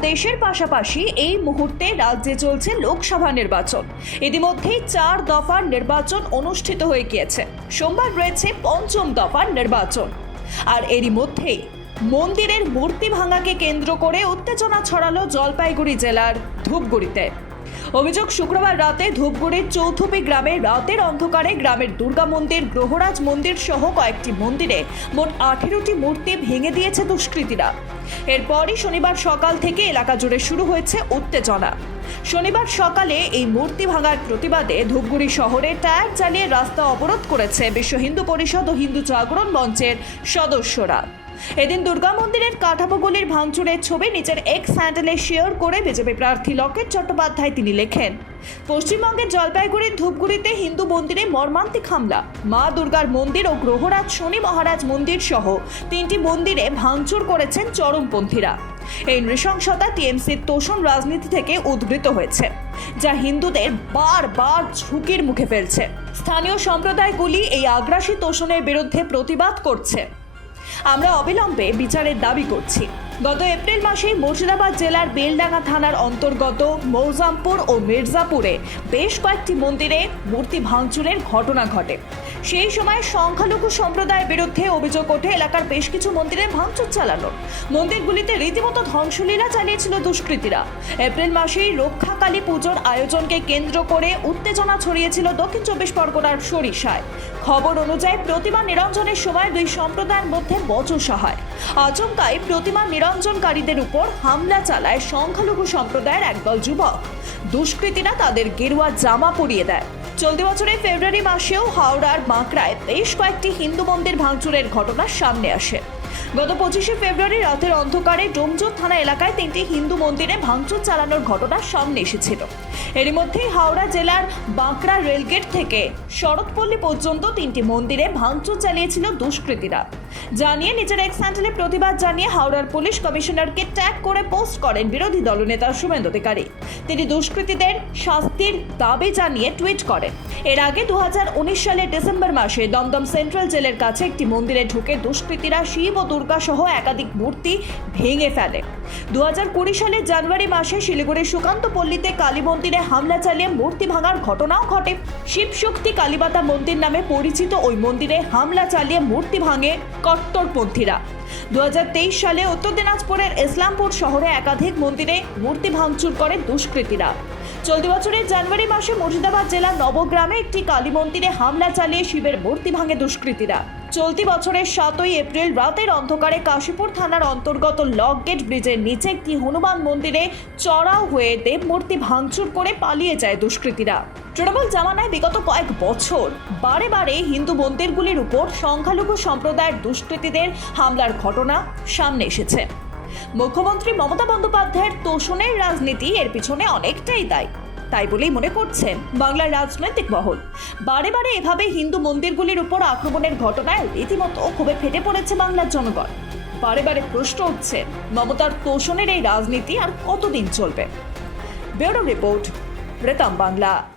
দেশের পাশাপাশি এই মুহূর্তে রাজ্যে চলছে লোকসভা নির্বাচন। ইতিমধ্যেই চার দফার নির্বাচন অনুষ্ঠিত হয়ে গিয়েছে। সোমবার রয়েছে পঞ্চম দফার নির্বাচন। আর এরই মধ্যেই মন্দিরের মূর্তি ভাঙাকে কেন্দ্র করে উত্তেজনা ছড়ালো জলপাইগুড়ি জেলার ধূপগুড়িতে। অভিযোগ শুক্রবার রাতে ধূপগুড়ির চৌথুপি গ্রামে রাতের অন্ধকারে গ্রামের দুর্গা মন্দির, গ্রহরাজ মন্দির সহ কয়েকটি মন্দিরে মোট আঠেরোটি মূর্তি ভেঙে দিয়েছে দুষ্কৃতীরা। এরপরই শনিবার সকাল থেকে এলাকা জুড়ে শুরু হয়েছে উত্তেজনা। শনিবার সকালে এই মূর্তি ভাঙার প্রতিবাদে ধূপগুড়ি শহরে টায়ার চালিয়ে রাস্তা অবরোধ করেছে বিশ্ব হিন্দু পরিষদ ও হিন্দু জাগরণ মঞ্চের সদস্যরা। এদিন দুর্গা মন্দিরের কাঠামোগুলির ভাঙচুরের ছবি নিজের এক্স হ্যান্ডেলে শেয়ার করে বিজেপি প্রার্থী লকেট চট্টোপাধ্যায় তিনি লেখেন, পশ্চিমবঙ্গের জলপাইগুড়ির ধূপগুড়িতে হিন্দু মন্দিরে মর্মান্তিক হামলা। মা দুর্গার মন্দির ও গ্রহরাজ শনি মহারাজ মন্দির সহ তিনটি মন্দিরে ভাঙচুর করেছেন চরমপন্থীরা। এই নৃশংসতা টিএমসির তোষণ রাজনীতি থেকে উদ্ভূত হয়েছে, যা হিন্দুদের বারবার ঝুঁকির মুখে ফেলছে। স্থানীয় সম্প্রদায়গুলি এই আগ্রাসী তোষণের বিরুদ্ধে প্রতিবাদ করছে। আমরা অবিলম্বে বিচারের দাবি করছি। গত এপ্রিল মাসে মুর্শিদাবাদ জেলার বেলডাঙ্গা থানার অন্তর্গত মৌজামপুর ও মির্জাপুরে বেশ কয়েকটি মন্দিরে মূর্তি ভাঙচুরের ঘটনা ঘটে। সেই সময় সংখ্যালঘু সম্প্রদায়ের বিরুদ্ধে অভিযোগ ওঠে, এলাকার বেশ কিছু মন্দিরে ভাঙচুর চালানো। মন্দিরগুলিতে রীতিমতো ধ্বংসলীলা চালিয়েছিল দুষ্কৃতীরা। এপ্রিল মাসেই রক্ষাকালী পুজোর আয়োজনকে কেন্দ্র করে উত্তেজনা ছড়িয়েছিল দক্ষিণ চব্বিশ পরগনার সরিষায়। খবর অনুযায়ী প্রতিমা নিরঞ্জনের সময় দুই সম্প্রদায়ের মধ্যে বচসা হয়। আচমকাই প্রতিমা নিরঞ্জনকারীদের উপর হামলা চালায় সংখ্যালঘু সম্প্রদায়ের একদল যুবক। দুষ্কৃতীরা তাদের গেরুয়া জামা পরিয়ে দেয়। চলতি বছরের ফেব্রুয়ারি মাসেও হাওড়ার বাঁকড়ায় বেশ কয়েকটি হিন্দু মন্দির ভাঙচুরের ঘটনা সামনে আসে। গত পঁচিশে ফেব্রুয়ারি রাতের অন্ধকারে ডোমজোর থানা এলাকায় তিনটি হিন্দু মন্দিরে ভাঙচুর চালানোর ঘটনা সামনে এসেছিল। এরই মধ্যেই হাওড়া জেলার বাঁকড়া রেলগেট থেকে শরৎপল্লী পর্যন্ত তিনটি মন্দিরে ভাঙচুর চালিয়েছিল দুষ্কৃতীরা। জানিয়ে নিজের এক্স হ্যান্ডেলে প্রতিবাদ জানিয়ে হাওড়ার পুলিশ কমিশনারকে ট্যাগ করে পোস্ট করেন বিরোধী দলনেতা শুভেন্দু অধিকারী। তিনি দুষ্কৃতীদের শাস্তির দাবি জানিয়ে টুইট করেন। এর আগে দু হাজার উনিশ সালের ডিসেম্বর মাসে দমদম সেন্ট্রাল জেলের কাছে একটি মন্দিরে ঢুকে দুষ্কৃতীরা শিব ও দুর্গা সহ একাধিক মূর্তি ভেঙে ফেলে। দু হাজার কুড়ি সালের জানুয়ারি মাসে শিলিগুড়ির সুকান্ত পল্লীতে কালী মন্দিরে হামলা চালিয়ে মূর্তি ভাঙার ঘটনাও ঘটে। শিবশক্তি কালীবাতা মন্দির নামে পরিচিত ওই মন্দিরে হামলা চালিয়ে মূর্তি ভাঙে কট্টরপন্থীরা। দু হাজার তেইশ সালে উত্তর দিনাজপুরের ইসলামপুর শহরে একাধিক মন্দিরে মূর্তি ভাঙচুর করে দুষ্কৃতীরা। চলতি বছরের জানুয়ারি মাসে মুর্শিদাবাদ জেলার নবগ্রামে একটি কালী মন্দিরে হামলা চালিয়ে শিবের মূর্তি ভাঙে দুষ্কৃতীরা। চলতি বছরের সাতই এপ্রিল রাতের অন্ধকারে কাশীপুর থানার অন্তর্গত লক গেট ব্রিজের নিচে একটি হনুমান মন্দিরে চড়াও হয়ে দেব মূর্তি ভাঙচুর করে পালিয়ে যায় দুষ্কৃতীরা। তৃণমূল জামানায় বিগত কয়েক বছর বারে বারে হিন্দু মন্দিরগুলির উপর সংখ্যালঘু সম্প্রদায়ের দুষ্কৃতীদের হামলার ঘটনা সামনে এসেছে। মুখ্যমন্ত্রী মমতা বন্দ্যোপাধ্যায়ের তোষণের রাজনীতি এর পিছনে অনেকটাই দায়ী। তাই বলেই মনে করছেন বাংলার রাজনৈতিক মহল। বারে বারে এভাবে হিন্দু মন্দিরগুলির উপর আক্রমণের ঘটনায় রীতিমতো খুবই ফেটে পড়েছে বাংলার জনগণ। বারে বারে প্রশ্ন উঠছে, মমতার তোষণের এই রাজনীতি আর কতদিন চলবে? Bureau report Pritam Bangla.